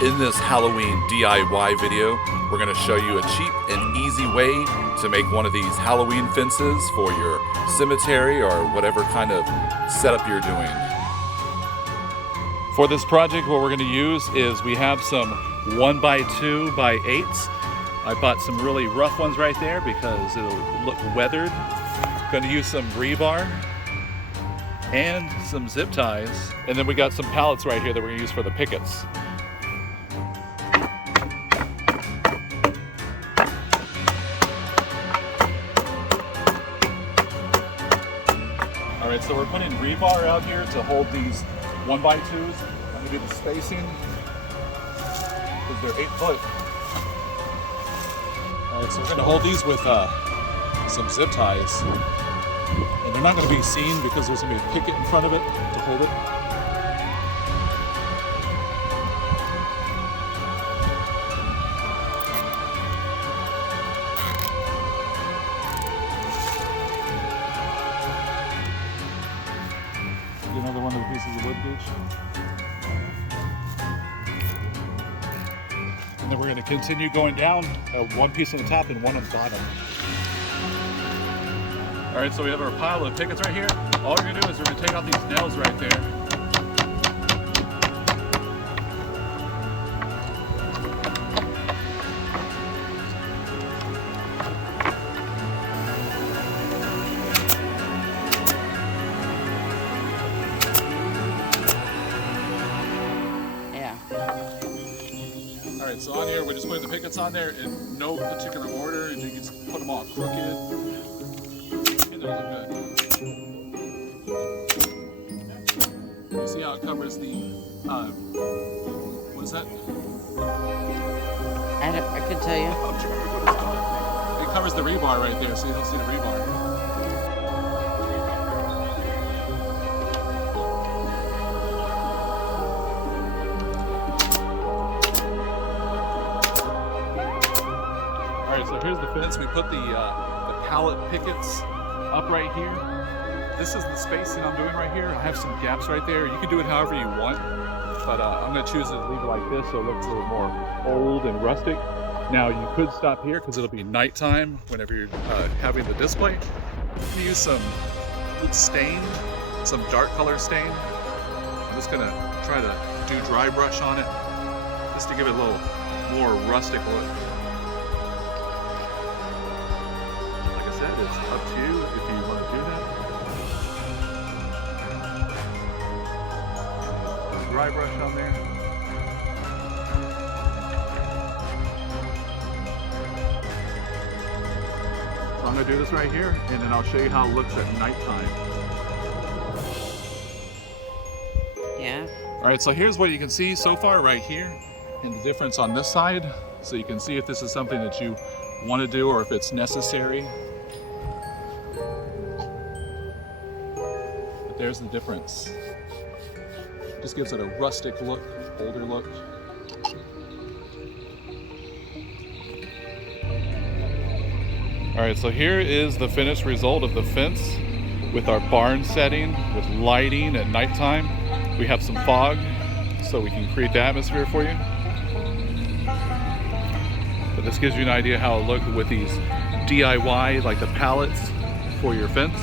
In this Halloween DIY video, we're going to show you a cheap and easy way to make one of these Halloween fences for your cemetery or whatever kind of setup you're doing. For this project, what we're going to use is we have some 1x2x8s. I bought some really rough ones right there because it'll look weathered. Going to use some rebar and some zip ties. And then we got some pallets right here that we're going to use for the pickets. All right, so we're putting rebar out here to hold these 1x2s. I'm gonna do the spacing because they're 8 foot. All right, so we're gonna hold these with some zip ties. And they're not gonna be seen because there's gonna be a picket in front of it to hold it. Another one of the pieces of wood, Gooch. And then we're going to continue going down, one piece on the top and one on the bottom. All right, so we have our pile of pickets right here. All we're going to do is we're going to take out these nails right there. Alright, so on here we're just putting the pickets on there in no particular order. You can just put them all crooked and they'll look good. You see how it covers the, what is that? I could tell you. It covers the rebar right there, so you don't see the rebar. So here's the fence. We put the pallet pickets up right here. This is the spacing I'm doing right here. I have some gaps right there. You can do it however you want, but I'm going to choose to leave it like this so it looks a little more old and rustic. Now you could stop here because it'll be nighttime whenever you're having the display. I'm going to use some stain, some dark color stain. I'm just going to try to do dry brush on it just to give it a little more rustic look. It's up to you if you want to do that. Dry brush on there. So I'm going to do this right here, and then I'll show you how it looks at nighttime. Yeah. All right, so here's what you can see so far right here, and the difference on this side. So you can see if this is something that you want to do or if it's necessary. There's the difference. Just gives it a rustic look, older look. All right, so here is the finished result of the fence with our barn setting, with lighting at nighttime. We have some fog, so we can create the atmosphere for you. But this gives you an idea how it looks with these DIY, like the pallets for your fence.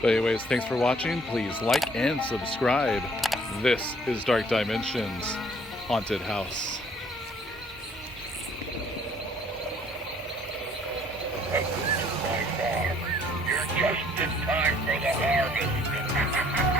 But anyways, thanks for watching. Please like and subscribe. This is Dark Dimensions Haunted House. You're just in time for the harvest.